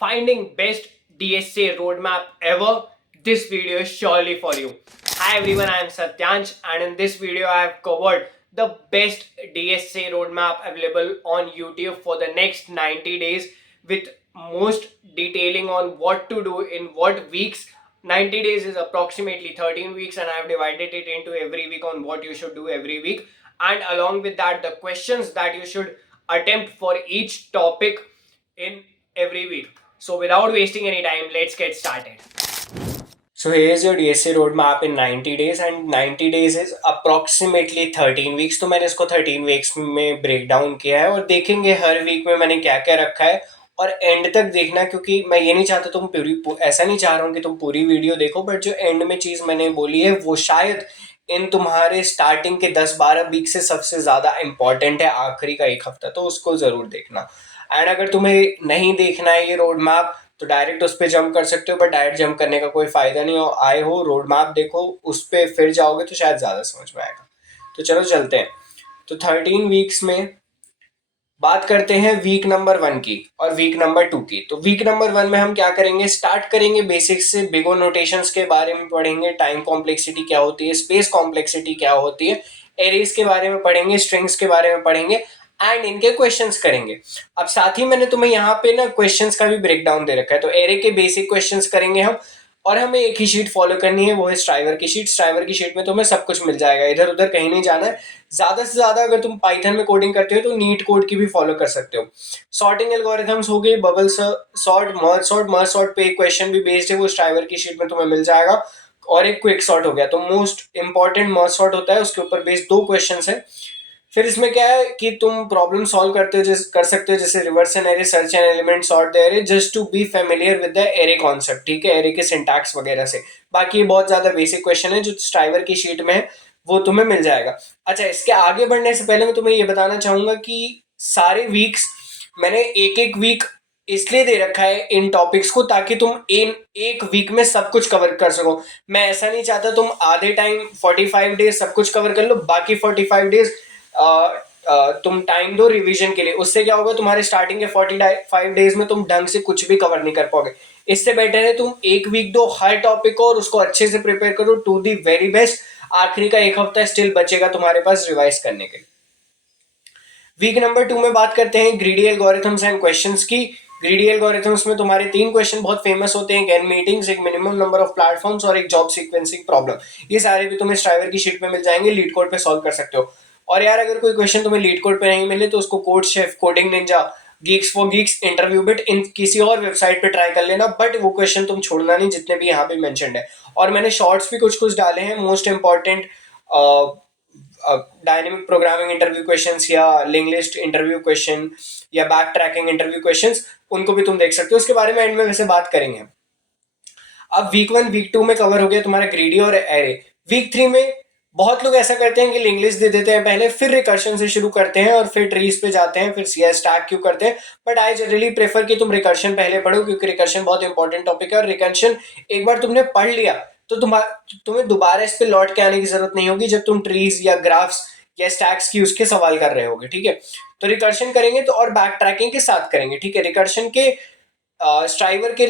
finding best DSA roadmap ever, this video is surely for you. Hi everyone, I am Satyansh and in this video I have covered the best DSA roadmap available on YouTube for the next 90 days with most detailing on what to do in what weeks. 90 days is approximately 13 weeks and I have divided it into every week on what you should do every week, and along with that the questions that you should attempt for each topic in every week. So without wasting any time, let's get started. So here's your DSA roadmap in 90 days and 90 days is approximately 13 weeks. तो मैंने इसको 13 weeks में break down किया है और देखेंगे हर week में मैंने क्या क्या रखा है और एंड तक देखना, क्योंकि मैं ये नहीं चाहता तुम पूरी ऐसा नहीं चाह रहा हूँ कि तुम पूरी वीडियो देखो, बट जो एंड में चीज़ मैंने बोली है वो शायद इन तुम्हारे स्टार्टिंग के 10-12 वीक से सबसे ज़्यादा इंपॉर्टेंट है, आखिरी का एक हफ्ता, तो उसको ज़रूर देखना। एंड अगर तुम्हें नहीं देखना है ये रोड मैप तो डायरेक्ट उस पर जंप कर सकते हो, बट डायरेक्ट जंप करने का कोई फायदा नहीं हो। आए हो रोड मैप देखो, उस पर फिर जाओगे तो शायद ज़्यादा समझ में आएगा। तो चलो चलते हैं। तो 13 वीक्स में बात करते हैं वीक नंबर 1 की और वीक नंबर 2 की। तो वीक नंबर 1 में हम क्या करेंगे, स्टार्ट करेंगे बेसिक्स से, बिग ओ नोटेशंस के बारे में पढ़ेंगे, टाइम कॉम्प्लेक्सिटी क्या होती है, स्पेस कॉम्प्लेक्सिटी क्या होती है, एरेज के बारे में पढ़ेंगे, स्ट्रिंग्स के बारे में पढ़ेंगे एंड इनके क्वेश्चंस करेंगे। अब साथ ही मैंने तुम्हें यहाँ पे ना क्वेश्चंस का भी ब्रेकडाउन दे रखा है, तो एरे के बेसिक क्वेश्चंस करेंगे हम, और हमें एक ही शीट फॉलो करनी है, वो है स्ट्राइवर की शीट। स्ट्राइवर की शीट में तुम्हें सब कुछ मिल जाएगा, इधर उधर कहीं नहीं जाना है। ज्यादा से ज्यादा अगर तुम पाइथन में कोडिंग करते हो तो नीट कोड की भी फॉलो कर सकते हो। सॉर्टिंग एल्गोरिथम्स हो गए, बबल सॉर्ट, मर्ज सॉर्ट पे एक क्वेश्चन भी बेस्ड है, वो स्ट्राइवर की शीट में तुम्हें मिल जाएगा। और एक क्विक सॉर्ट हो गया, तो मोस्ट इंपॉर्टेंट मर्ज सॉर्ट होता है, उसके ऊपर बेस्ड 2 क्वेश्चन है। फिर इसमें क्या है कि तुम प्रॉब्लम सॉल्व करते हो, कर सकते हो, जैसे reverse an array, search an element, sort the array, just to be familiar with the array concept, ठीक है, एरे के सिंटैक्स वगैरह से। बाकी ये बहुत ज्यादा बेसिक क्वेश्चन है जो स्ट्राइवर की शीट में है, वो तुम्हें मिल जाएगा। अच्छा, इसके आगे बढ़ने से पहले मैं तुम्हें ये बताना चाहूंगा कि सारे वीक्स मैंने एक एक वीक इसलिए दे रखा है इन टॉपिक्स को, ताकि तुम इन एक वीक में सब कुछ कवर कर सको। मैं ऐसा नहीं चाहता तुम आधे टाइम 45 डेज सब कुछ कवर कर लो, बाकी 45 डेज तुम टाइम दो रिवीजन के लिए। उससे क्या होगा, तुम्हारे स्टार्टिंग के 45 डेज में तुम ढंग से कुछ भी कवर नहीं कर पाओगे। इससे बेटर है तुम एक वीक दो हर टॉपिक को और उसको अच्छे से प्रिपेयर करो टू दी वेरी बेस्ट। आखिरी का एक हफ्ता स्टिल बचेगा तुम्हारे पास रिवाइज करने के लिए। वीक नंबर 2 में बात करते हैं ग्रीडी एल्गोरिथम्स एंड क्वेश्चंस की। ग्रीडी एल्गोरिथम्स में तुम्हारे 3 क्वेश्चन बहुत फेमस होते हैं, एक मीटिंग्स, एक मिनिमम नंबर ऑफ प्लेटफॉर्म्स और एक जॉब सीक्वेंसिंग प्रॉब्लम। ये सारे भी तुम्हें स्ट्राइवर की शीट में मिल जाएंगे, लीड कोड पे सॉल्व कर सकते हो। और यार अगर कोई क्वेश्चन तुम्हें लीड कोड पे नहीं मिले तो उसको code chef, coding ninja, geeks for geeks, interview bit, in किसी और वेबसाइट पे ट्राई कर लेना, बट वो क्वेश्चन तुम छोड़ना नहीं जितने भी यहाँ पे मेंशन्ड है। और मैंने शॉर्ट्स भी कुछ कुछ डाले हैं, most important dynamic programming interview questions या लिंक लिस्ट इंटरव्यू क्वेश्चन या बैक ट्रैकिंग इंटरव्यू क्वेश्चंस, उनको भी तुम देख सकते हो। उसके बारे में एंड में वैसे बात करेंगे। अब वीक 1 वीक 2 में कवर हो गया तुम्हारा ग्रीडी और एरे। वीक 3 में बहुत लोग ऐसा करते हैं कि लिंक लिस्ट दे देते हैं पहले, फिर रिकर्शन से शुरू करते हैं और फिर ट्रीज पे जाते हैं, फिर सीआई स्टैक क्यों करते हैं। बट आई जनरली प्रेफर कि तुम रिकर्शन पहले पढ़ो, क्योंकि रिकर्शन बहुत इंपॉर्टेंट टॉपिक है और रिकर्शन एक बार तुमने पढ़ लिया तो तुम्हें दोबारा इस पे लौट के आने की जरूरत नहीं होगी जब तुम ट्रीज या ग्राफ्स या स्टैक्स की उसके सवाल कर रहे होगे, ठीक है। तो रिकर्शन करेंगे तो और बैक ट्रैकिंग के साथ करेंगे, ठीक है। रिकर्शन के स्ट्राइवर के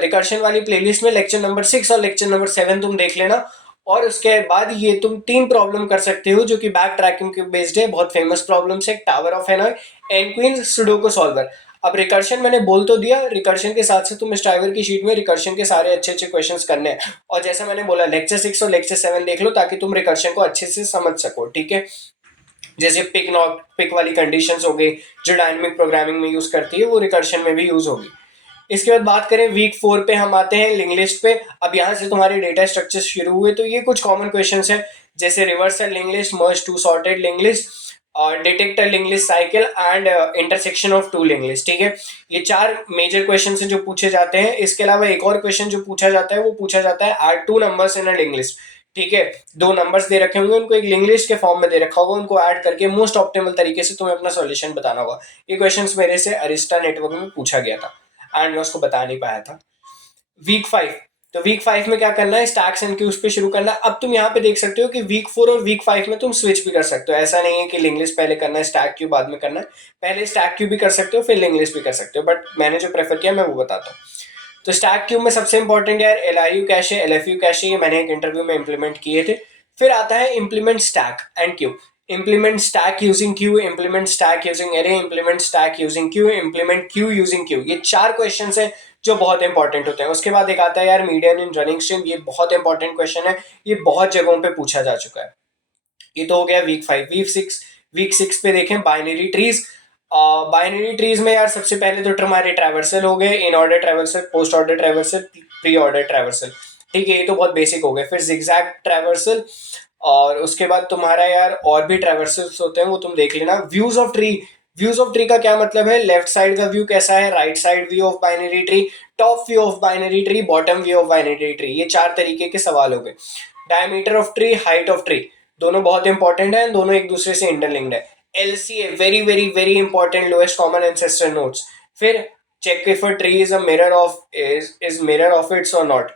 रिकर्शन वाली प्लेलिस्ट में लेक्चर नंबर 6 और लेक्चर नंबर 7 तुम देख लेना। और उसके बाद ये तुम 3 प्रॉब्लम कर सकते हो जो कि बैक ट्रैकिंग के बेस्ड है, बहुत फेमस प्रॉब्लम्स है, टावर ऑफ हैनॉय, एनक्वीन, सुडोकू सॉल्वर। अब रिकर्शन मैंने बोल तो दिया, रिकर्शन के साथ से तुम स्ट्राइवर की शीट में रिकर्शन के सारे अच्छे अच्छे क्वेश्चंस करने हैं। और जैसा मैंने बोला लेक्चर 6 और लेक्चर 7 देख लो ताकि तुम रिकर्शन को अच्छे से समझ सको, ठीक है। जैसे पिक नॉट पिक वाली कंडीशंस हो गई जो डायनेमिक प्रोग्रामिंग में यूज करती है, वो रिकर्शन में भी यूज होगी। इसके बाद बात करें वीक 4 पे, हम आते हैं लिंक लिस्ट पे। अब यहाँ से तुम्हारे डेटा स्ट्रक्चर शुरू हुए, तो ये कुछ कॉमन क्वेश्चंस है, जैसे reversal link list, merge two sorted link list, और detector link list cycle and intersection of two link list, ठीक है। ये 4 मेजर क्वेश्चन है जो पूछे जाते हैं। इसके अलावा एक और क्वेश्चन जो पूछा जाता है वो पूछा जाता है add 2 numbers in a link list, ठीक है। 2 नंबर्स दे रखे होंगे, उनको एक लिंक लिस्ट के फॉर्म में दे रखा होगा, उनको ऐड करके मोस्ट ऑप्टिमल तरीके से तुम्हें अपना सॉल्यूशन बताना होगा। ये क्वेश्चंस मेरे से अरिस्टा नेटवर्क में पूछा गया था एंड मैं उसको बता नहीं पाया था। वीक 5, तो वीक 5 में क्या करना है, स्टैक्स एंड क्यूज पे शुरू करना है। अब तुम यहाँ पे देख सकते हो कि वीक 4 और वीक 5 में तुम स्विच भी कर सकते हो, ऐसा नहीं है कि लिंक लिस्ट पहले करना है स्टैक क्यू बाद में करना है, पहले स्टैक क्यू भी कर सकते हो फिर लिंक लिस्ट भी कर सकते हो, बट मैंने जो प्रेफर किया मैं वो बताता हूँ। तो स्टैक क्यू में सबसे इंपॉर्टेंट यार LRU कैशे, LFU कैशे, ये मैंने एक इंटरव्यू में इंप्लीमेंट किए थे। फिर आता है implement stack and Q, implement stack using queue, implement stack using array, implement stack using queue, implement queue using queue। ये 4 क्वेश्चंस हैं जो बहुत इंपॉर्टेंट होते हैं। उसके बाद एक आता है यार मीडियन इन रनिंग स्ट्रिंग, ये बहुत इंपॉर्टेंट क्वेश्चन है, ये बहुत जगहों पे पूछा जा चुका है। ये तो हो गया वीक 5। वीक 6 पे देखें बाइनरी ट्रीज। बाइनरी ट्रीज में यार सबसे पहले तो हमारे ट्रैवर्सल हो गए, in order traversal, post order traversal, pre order traversal, ठीक है, ये तो बहुत बेसिक हो गए। फिर जिगजैग ट्रैवर्सल, और उसके बाद तुम्हारा यार और भी ट्रैवर्सल्स होते हैं वो तुम देख लेना। Views of tree, views of tree का क्या मतलब है, लेफ्ट साइड का व्यू कैसा है, right side view of binary tree, top view of binary tree, bottom view of binary tree, ये 4 तरीके के सवाल हो गए। Diameter of tree, height of tree, दोनों बहुत इंपॉर्टेंट है, दोनों एक दूसरे से इंटरलिंक्ड है। LCA very very very important, lowest common ancestor nodes. फिर check if a tree is a mirror of is mirror of its और नॉट।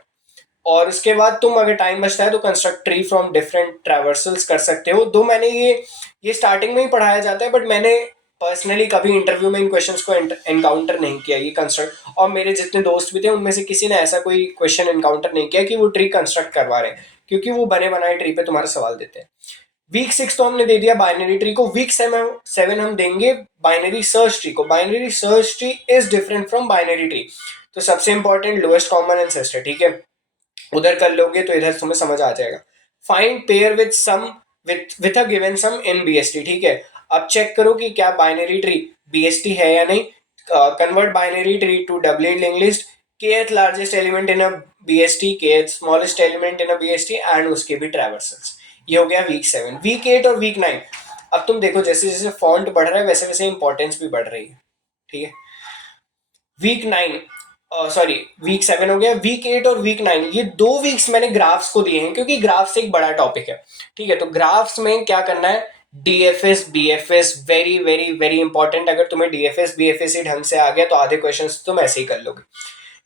और उसके बाद तुम अगर टाइम बचता है तो construct tree from different traversals कर सकते हो। दो मैंने ये स्टार्टिंग में ही पढ़ाया जाता है, बट मैंने पर्सनली कभी इंटरव्यू में इन क्वेश्चंस को एनकाउंटर नहीं किया ये कंस्ट्रक्ट, और मेरे जितने दोस्त भी थे उनमें से किसी ने ऐसा कोई क्वेश्चन एनकाउंटर नहीं किया कि वो ट्री कंस्ट्रक्ट करवा रहे हैं, क्योंकि वो बने बनाए ट्री पे तुम्हारे सवाल देते हैं। वीक 6 तो हमने दे दिया बाइनरी ट्री को। वीक 7 हम देंगे बाइनरी सर्च ट्री को। Binary search tree is different from binary tree. तो सबसे इंपॉर्टेंट लोएस्ट कॉमन एंसेस्टर, ठीक है, उधर कर लोगे तो इधर तुम्हें समझ आ जाएगा। Find pair with sum with a given sum in BST, ठीक है। अब चेक करो कि क्या बाइनरी ट्री BST है या नहीं। Convert binary tree to doubly link list, kth largest element in a BST, kth smallest element in a BST, and उसके भी ट्रैवर्सल्स। ये हो गया वीक 7। वीक 8 और वीक 9, अब तुम देखो जैसे जैसे फॉन्ट बढ़ रहा है वैसे वैसे इंपॉर्टेंस भी बढ़ रही है, ठीक है। वीक 9 सॉरी वीक 7 हो गया। वीक 8 और वीक 9 ये 2 वीक्स मैंने ग्राफ्स को दिए हैं, क्योंकि ग्राफ्स एक बड़ा टॉपिक है, ठीक है। तो ग्राफ्स में क्या करना है, DFS BFS very very very important. अगर तुम्हें DFS BFS ही ढंग से आ गया तो आधे क्वेश्चन तुम ऐसे ही कर लोगे।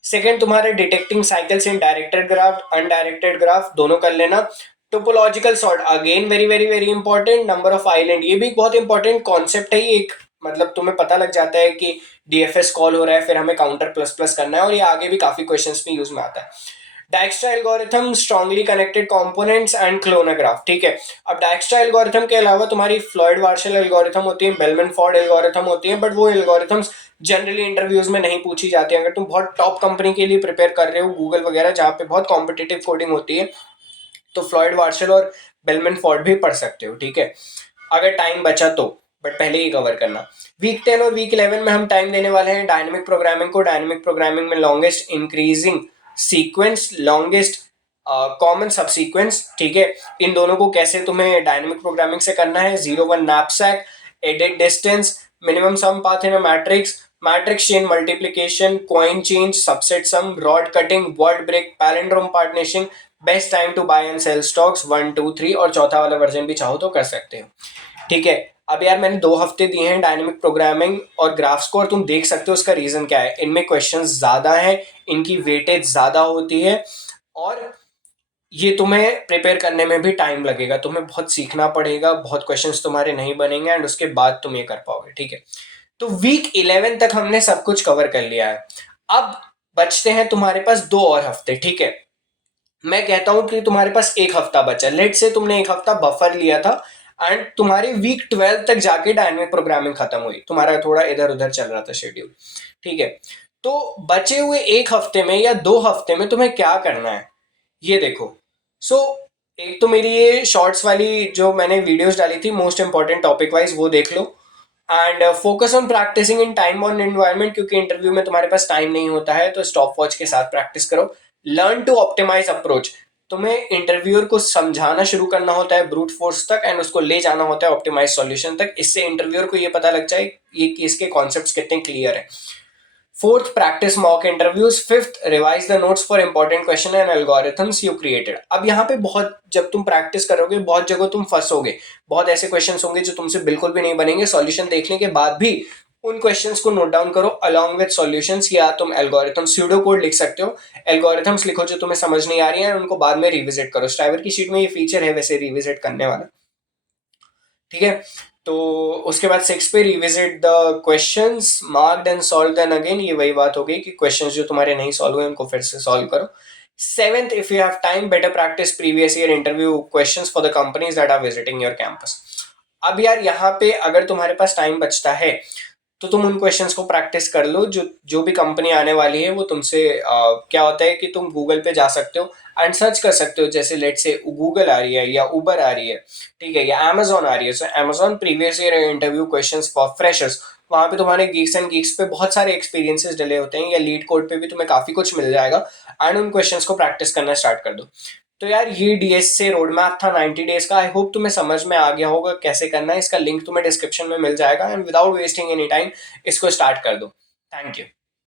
सेकंड तुम्हारे डिटेक्टिंग साइकिल्स इन डायरेक्टेड ग्राफ, अनडायरेक्टेड ग्राफ, दोनों कर लेना। Topological sort again very very very important. Number of island, ये भी बहुत इंपॉर्टेंट कॉन्सेप्ट है, ये एक मतलब तुम्हें पता लग जाता है कि DFS कॉल हो रहा है, फिर हमें काउंटर प्लस प्लस करना है, और ये आगे भी काफी क्वेश्चंस में यूज में आता है। Dijkstra algorithm, strongly connected components and clone a graph, ठीक है। अब डायक्स्ट्रा एल्गोरिथम के अलावा तुम्हारी फ्लॉयड वार्शल एल्गोरिथम होती है, बेलमैन फोर्ड एल्गोरिथम होती है, बट वो एल्गोरिथम्स जनरली इंटरव्यूज में नहीं पूछी जाती है। अगर तुम बहुत टॉप कंपनी के लिए प्रिपेयर कर रहे हो, गूगल वगैरह जहाँ पे बहुत कॉम्पिटिटिव कोडिंग होती है, तो फ्लॉयड वार्शल और बेलमैन फोर्ड भी पढ़ सकते हो, ठीक है, अगर टाइम बचा तो, बट पहले ही कवर करना। वीक 10 और वीक 11 में हम टाइम देने वाले हैं डायनेमिक प्रोग्रामिंग को। डायनेमिक प्रोग्रामिंग में longest increasing sequence, longest common sub sequence, ठीक है, इन दोनों को कैसे तुम्हें डायनेमिक प्रोग्रामिंग से करना है। 0-1 knapsack, edit distance, minimum sum path in a matrix, matrix chain multiplication, coin change, subset sum, rod cutting, word break, palindrome partitioning, best time to buy and sell stocks 1 2 3, और चौथा वाला version भी चाहो तो कर सकते हो, ठीक है। अब यार मैंने 2 हफ्ते दिए हैं डायनेमिक प्रोग्रामिंग और ग्राफ्स को, और तुम देख सकते हो उसका रीजन क्या है। इनमें क्वेश्चंस ज्यादा हैं, इनकी वेटेज ज्यादा होती है, और ये तुम्हें प्रिपेयर करने में भी टाइम लगेगा, तुम्हें बहुत सीखना पड़ेगा, बहुत क्वेश्चंस तुम्हारे नहीं बनेंगे, एंड उसके बाद तुम ये कर पाओगे, ठीक है। तो वीक 11 तक हमने सब कुछ कवर कर लिया है। अब बचते हैं तुम्हारे पास 2 और हफ्ते, ठीक है। मैं कहता हूं कि तुम्हारे पास 1 हफ्ता बचा। लेट से तुमने 1 हफ्ता बफर लिया था, एंड तुम्हारी वीक 12 तक जाके डायनेमिक प्रोग्रामिंग खत्म हुई, तुम्हारा थोड़ा इधर उधर चल रहा था शेड्यूल, ठीक है। तो बचे हुए 1 हफ्ते में या 2 हफ्ते में तुम्हें क्या करना है, ये देखो। सो एक तो मेरी ये शॉर्ट्स वाली जो मैंने वीडियोस डाली थी मोस्ट इंपॉर्टेंट टॉपिक वाइज, वो देख लो, and focus on practicing in time on environment, क्योंकि इंटरव्यू में तुम्हारे पास टाइम नहीं होता है, तो स्टॉप वॉच के साथ प्रैक्टिस करो। लर्न टू ऑप्टिमाइज अप्रोच, तुम्हें इंटरव्यूअर को समझाना शुरू करना होता है ब्रूट फोर्स तक, एंड उसको ले जाना होता है ऑप्टिमाइज सॉल्यूशन तक। इससे इंटरव्यूअर को ये पता लग जाए ये कि इसके कॉन्सेप्ट्स कितने क्लियर है। Fourth, practice mock interviews. Fifth, revise the notes for important question and algorithms you created. अब यहाँ पे बहुत, जब तुम प्रैक्टिस करोगे बहुत जगह तुम फंसोगे, बहुत ऐसे क्वेश्चंस होंगे जो तुमसे बिल्कुल भी नहीं बनेंगे, सॉल्यूशन देखने के बाद भी उन क्वेश्चंस को नोट डाउन करो अलॉन्ग विद सॉल्यूशंस, या तुम एल्गोरिथम स्यूडो कोड लिख सकते हो, एल्गोरिथम्स लिखो जो तुम्हें समझ नहीं आ रही है, उनको बाद में रिविजिट करो। स्ट्राइवर की शीट में ये फीचर है वैसे रिविजिट करने वाला, ठीक है। तो उसके बाद 6 पे revisit the questions marked and solve then again, ये वही बात हो गई कि क्वेश्चंस जो तुम्हारे नहीं सॉल्व हुए उनको फिर से सॉल्व करो। 7th, if you have time, better practice previous year interview questions for the companies that are visiting your campus. अब यार यहाँ पे अगर तुम्हारे पास टाइम बचता है तो तुम उन क्वेश्चंस को प्रैक्टिस कर लो जो जो भी कंपनी आने वाली है वो तुमसे क्या होता है कि तुम गूगल पे जा सकते हो एंड सर्च कर सकते हो, जैसे लेट से गूगल आ रही है या उबर आ रही है, ठीक है, या अमेजोन आ रही है। So Amazon previous year interview questions for freshers, वहां पे तुम्हारे गीक्स एंड गीक्स पे बहुत सारे एक्सपीरियंसेस डले होते हैं, या लीड कोड पे भी तुम्हें काफी कुछ मिल जाएगा, एंड उन क्वेश्चंस को प्रैक्टिस करना स्टार्ट कर दो। तो यार ये डीएस से रोड मैप था 90 डेज का। आई होप तुम्हें समझ में आ गया होगा कैसे करना है। इसका लिंक तुम्हें डिस्क्रिप्शन में मिल जाएगा, and without wasting any time इसको स्टार्ट कर दो। Thank you.